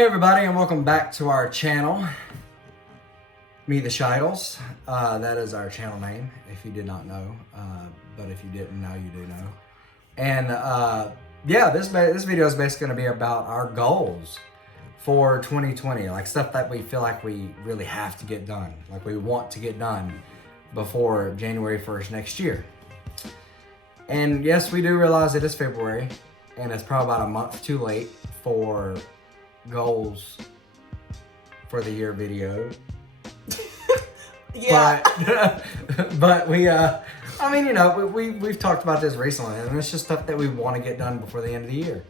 Hey everybody, and welcome back to our channel, Me the Scheidels. That is our channel name, if you did not know, but if you didn't, now you do know. And yeah, this video is basically going to be about our goals for 2020, like stuff that we feel like we really have to get done, like we want to get done before January 1st next year. And yes, we do realize it is February, and it's probably about a month too late for goals for the year video. Yeah. But we I mean, you know, we've talked about this recently, and it's just stuff that we want to get done before the end of the year.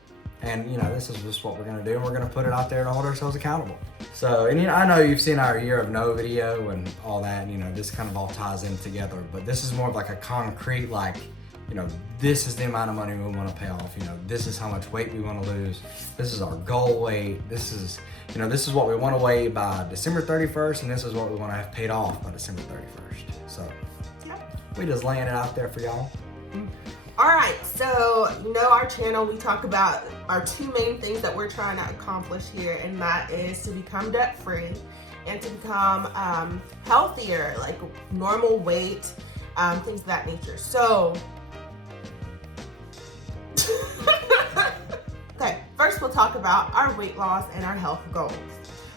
And you know, this is just what we're gonna do, and we're gonna put it out there to hold ourselves accountable. So, and you know, I know you've seen our year of no video and all that, and you know, this kind of all ties in together, but this is more of like a concrete, like, you know, this is the amount of money we want to pay off. You know, this is how much weight we want to lose. This is our goal weight. This is, you know, this is what we want to weigh by December 31st, and this is what we want to have paid off by December 31st. So, Yeah. we just laying it out there for y'all. All right, so you know our channel, we talk about our two main things that we're trying to accomplish here, and that is to become debt-free and to become healthier, like normal weight, things of that nature. So, okay, first we'll talk about our weight loss and our health goals.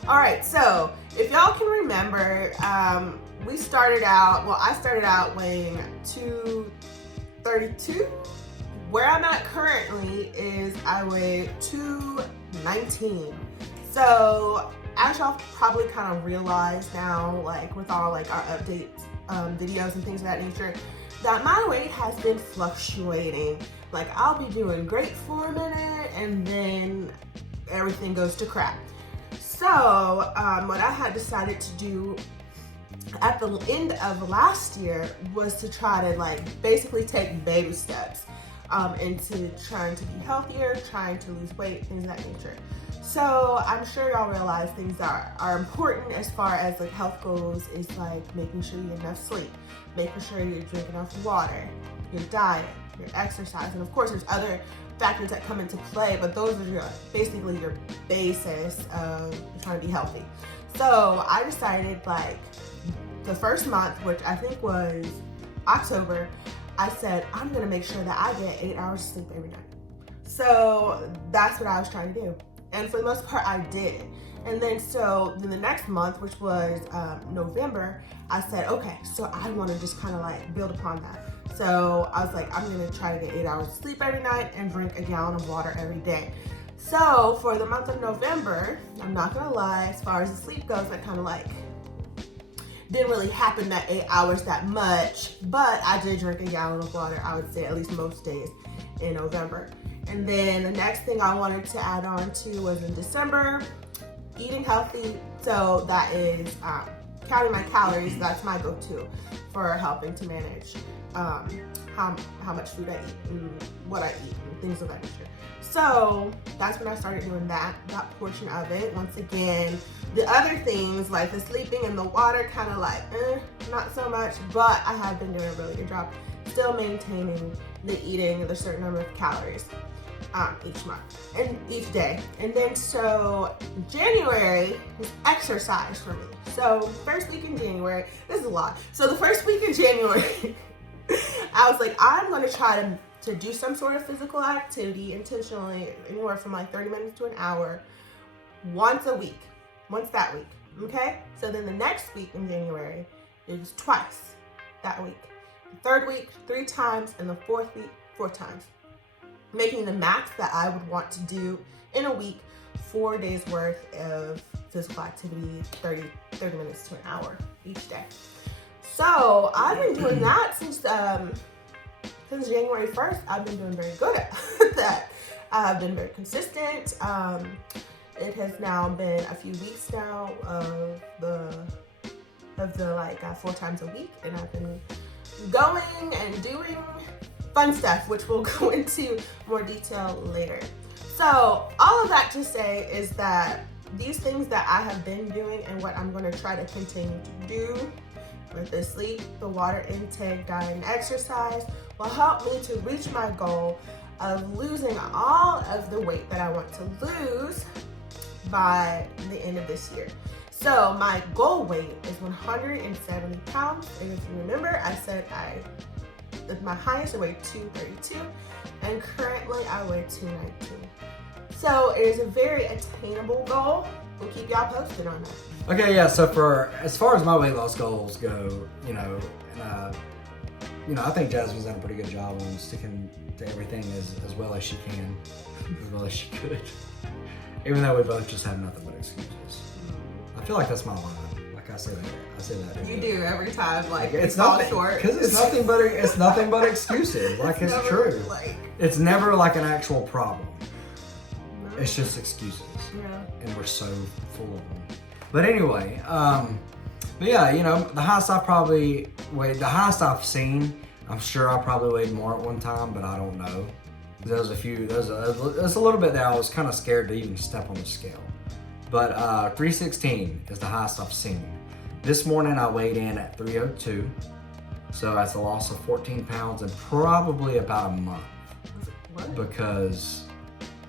All right, so if y'all can remember, I started out weighing 232. Where I'm at currently is I weigh 219. So as y'all probably kind of realize now, like with all like our updates, videos and things of that nature, that my weight has been fluctuating. Like I'll be doing great for a minute and then everything goes to crap. So what I had decided to do at the end of last year was to try to like basically take baby steps into trying to be healthier, trying to lose weight, things of that nature. So I'm sure y'all realize things that are important as far as like health goals is like making sure you get enough sleep, making sure you drink enough water, your diet, your exercise, and of course there's other factors that come into play, but those are basically your basis of trying to be healthy. So I decided like the first month, which I think was October, I said I'm gonna make sure that I get 8 hours of sleep every night. So that's what I was trying to do, and for the most part I did. And then the next month, which was November, I said, okay, so I want to just kind of like build upon that. So I was like, I'm gonna try to get 8 hours of sleep every night and drink a gallon of water every day. So for the month of November, I'm not gonna lie, as far as the sleep goes, I kind of like didn't really happen that 8 hours that much, but I did drink a gallon of water, I would say at least most days in November. And then the next thing I wanted to add on to was in December, eating healthy. So that is counting my calories. That's my go-to for helping to manage how much food I eat and what I eat and things of that nature. So that's when I started doing that portion of it. Once again, the other things like the sleeping and the water kind of like, not so much, but I have been doing a really good job still maintaining the eating the certain number of calories each month and each day. And then so January is exercise for me. So first week in January, this is a lot. So the first week in January, I was like, I'm gonna try to do some sort of physical activity intentionally, anywhere from like 30 minutes to an hour, once that week. Okay? So then the next week in January, it was twice that week. The third week, 3 times, and the fourth week, 4 times. Making the max that I would want to do in a week, 4 days worth of physical activity, 30 minutes to an hour each day. So I've been doing that since January 1st. I've been doing very good at that. I've been very consistent. It has now been a few weeks now of the 4 times a week, and I've been going and doing fun stuff, which we'll go into more detail later. So all of that to say is that these things that I have been doing and what I'm going to try to continue to do with the sleep, the water intake, diet, and exercise will help me to reach my goal of losing all of the weight that I want to lose by the end of this year. So my goal weight is 170 pounds. And if you remember, I said at my highest I weighed 232, and currently I weigh 219. So it is a very attainable goal. We'll keep y'all posted on that. Okay, yeah. So as far as my weight loss goals go, I think Jasmine's done a pretty good job on sticking to everything as well as she can, as well as she could. Even though we both just have nothing but excuses. I feel like that's my line. Like I say that. You do every time. Like it's fall nothing, short. because it's nothing but excuses. Like it's true. It's never like an actual problem. No. It's just excuses. Yeah. And we're so full of them. But anyway, but yeah, the highest I've seen, I'm sure I probably weighed more at one time, but I don't know. There's a little bit that I was kind of scared to even step on the scale. But 316 is the highest I've seen. This morning I weighed in at 302. So that's a loss of 14 pounds in probably about a month. What? Because...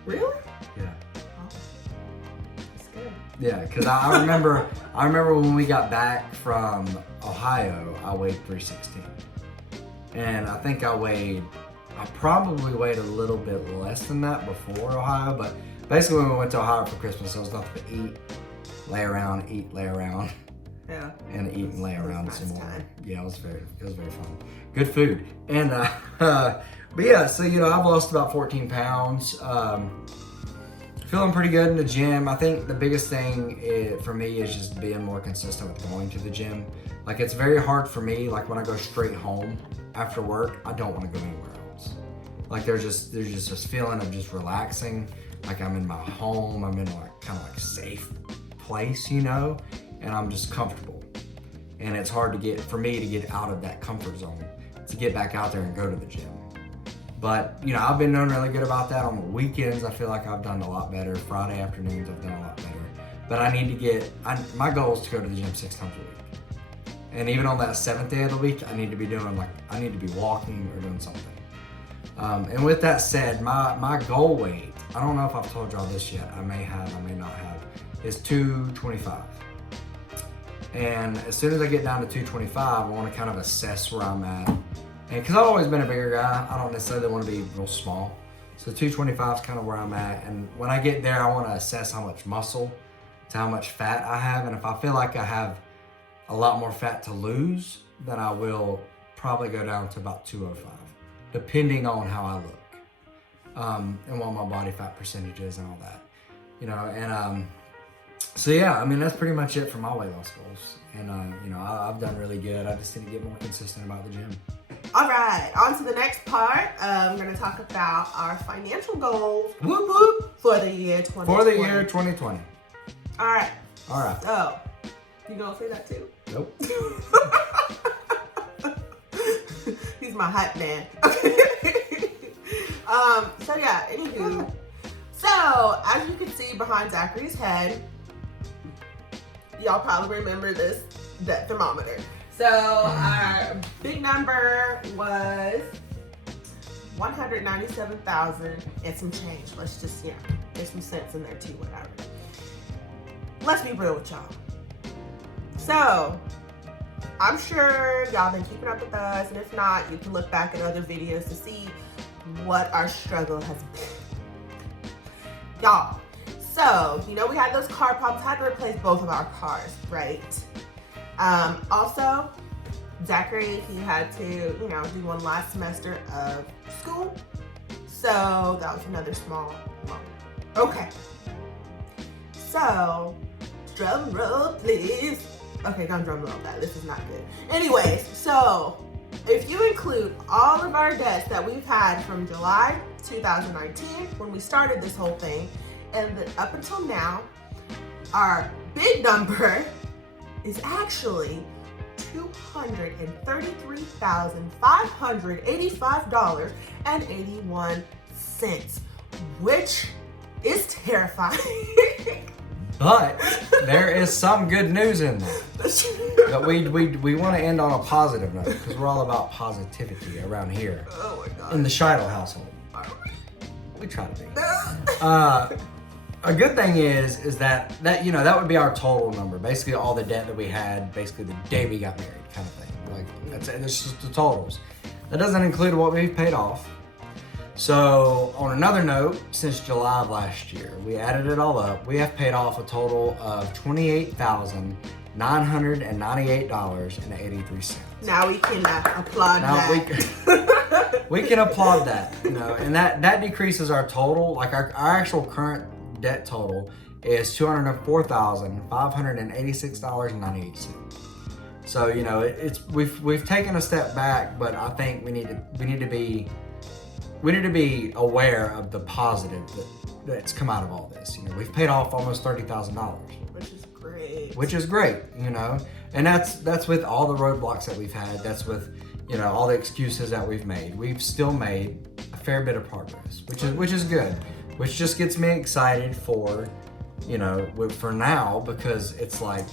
Really? Yeah. Oh. That's good. Yeah, because I remember when we got back from Ohio, I weighed 316. And I think I probably weighed a little bit less than that before Ohio, but basically when we went to Ohio for Christmas, there was nothing but eat, lay around, yeah, and eat and lay around nice some more. time. Yeah, it was very fun. Good food. And but yeah, so I've lost about 14 pounds. Feeling pretty good in the gym. I think the biggest thing for me is just being more consistent with going to the gym. Like it's very hard for me. Like when I go straight home after work, I don't want to go anywhere else. Like there's just this feeling of just relaxing. Like I'm in my home. I'm in like kind of like safe place, and I'm just comfortable. And it's hard for me to get out of that comfort zone to get back out there and go to the gym. But, I've been doing really good about that. On the weekends, I feel like I've done a lot better. Friday afternoons, I've done a lot better. But I need to my goal is to go to the gym 6 times a week. And even on that 7th day of the week, I need to be walking or doing something. And with that said, my goal weight, I don't know if I've told y'all this yet. I may have, I may not have, is 225. And as soon as I get down to 225, I want to kind of assess where I'm at. And because I've always been a bigger guy, I don't necessarily want to be real small. So 225 is kind of where I'm at. And when I get there, I want to assess how much muscle to how much fat I have. And if I feel like I have a lot more fat to lose, then I will probably go down to about 205, depending on how I look. And what my body fat percentage is and all that. So yeah, that's pretty much it for my weight loss goals. And I've done really good. I just need to get more consistent about the gym. All right, on to the next part. I'm going to talk about our financial goals Whoop, whoop. for the year 2020. For the year 2020. All right. All right. So, you going to say that too? Nope. He's my hype man. So yeah, anywho. So, as you can see behind Zachary's head, y'all probably remember that thermometer. So our big number was 197,000 and some change. Let's just, there's some cents in there too, whatever. Let's be real with y'all. So I'm sure y'all been keeping up with us, and if not, you can look back at other videos to see what our struggle has been. Y'all, so, we had those car problems. Had to replace both of our cars, right? Also, Zachary, he had to, do one last semester of school. So that was another small loan. Okay. So, drum roll, please. Okay, don't drum roll that. This is not good. Anyways, so if you include all of our debts that we've had from July 2019, when we started this whole thing, and up until now, our big number is actually $233,585.81, which is terrifying. But there is some good news in there. But we want to end on a positive note because we're all about positivity around here. Oh my God. In the Scheidel household. We try to be. a good thing is that you know, that would be our total number. Basically, all the debt that we had, basically the day we got married, kind of thing. Like that's just the totals. That doesn't include what we've paid off. So on another note, since July of last year, we added it all up. We have paid off a total of $28,998.83. Now we can applaud that. We can applaud that, you know, and that decreases our total. Like our actual current debt total is $204,586.98. So, you know, we've taken a step back, but I think we need to be aware of the positive that's come out of all this. You know, we've paid off almost $30,000, which is great, you know, and that's with all the roadblocks that we've had. That's with, you know, all the excuses that we've made. We've still made a fair bit of progress, which is good, which just gets me excited for, you know, for now, because it's like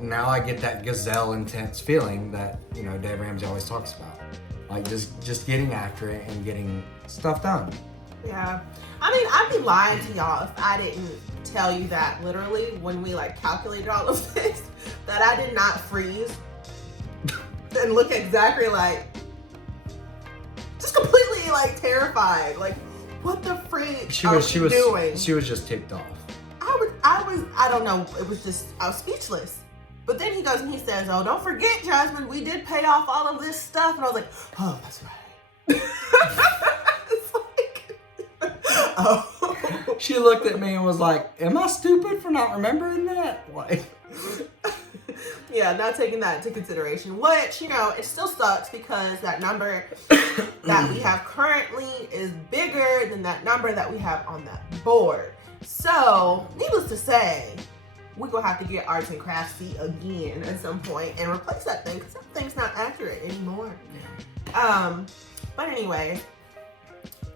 now I get that gazelle intense feeling that, you know, Dave Ramsey always talks about, like just getting after it and getting stuff done. Yeah, I mean, I'd be lying to y'all if I didn't tell you that literally when we like calculated all of this, that I did not freeze and look at Zachary like just completely like terrified, like what the freak she was doing? She was just ticked off. I don't know, I was speechless. But then he goes and he says, "Oh, don't forget, Jasmine, we did pay off all of this stuff." And I was like, "Oh, that's right." It's like, oh. She looked at me and was like, "Am I stupid for not remembering that?" Like, yeah, not taking that into consideration. Which, you know, it still sucks because that number that we have currently is bigger than that number that we have on that board. So, needless to say, we're gonna have to get arts and crafts seat again at some point and replace that thing because that thing's not accurate anymore. But anyway,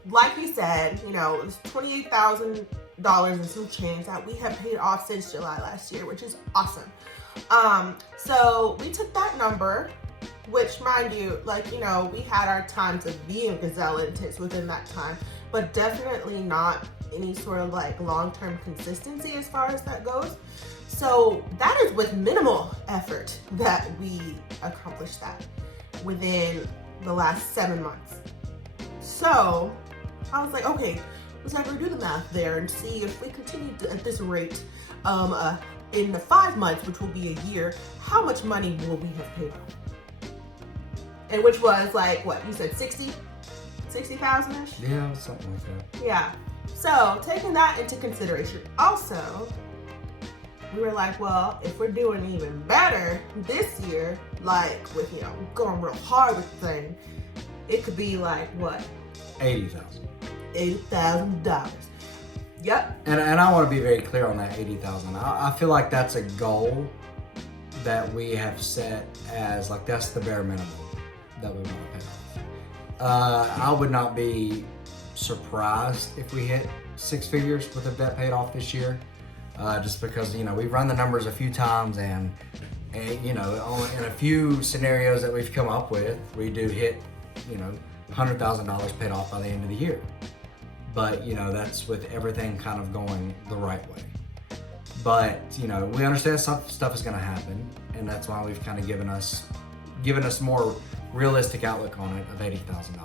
like we said, you know, it's $28,000 and some change that we have paid off since July last year, which is awesome. So we took that number, which, mind you, like, you know, we had our times of being gazelle intense within that time, but definitely not any sort of like long-term consistency as far as that goes. So that is with minimal effort that we accomplished that within the last 7 months. So I was like, okay, let's have to do the math there and see if we continue at this rate in the 5 months, which will be a year, how much money will we have paid off? And which was like, what, you said 60,000-ish? Yeah, something like that. Yeah. So taking that into consideration, also, we were like, well, if we're doing even better this year, like with, you know, going real hard with the thing, it could be like what? $80,000. $80,000. Yep. And I want to be very clear on that $80,000. I feel like that's a goal that we have set as like that's the bare minimum that we want to pay off. I would not be surprised if we hit 6 figures with the debt paid off this year, just because, you know, we've run the numbers a few times and you know, only in a few scenarios that we've come up with, we do hit, you know, $100,000 paid off by the end of the year. But, you know, that's with everything kind of going the right way. But, you know, we understand stuff is going to happen, and that's why we've kind of given us more realistic outlook on it of $80,000.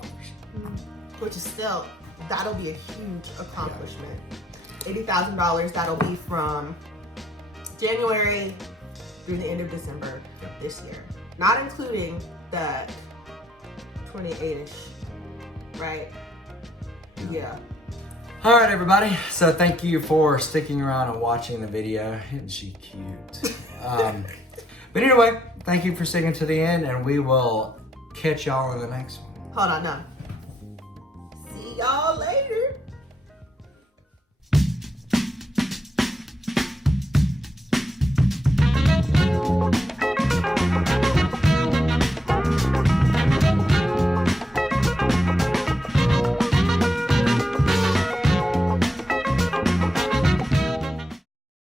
Which is still, that'll be a huge accomplishment. $80,000, that'll be from January through the end of December this year. Not including the 28-ish, right? Yeah. All right, everybody. So thank you for sticking around and watching the video. Isn't she cute? But anyway, thank you for sticking to the end, and we will catch y'all in the next one. Hold on, no. See y'all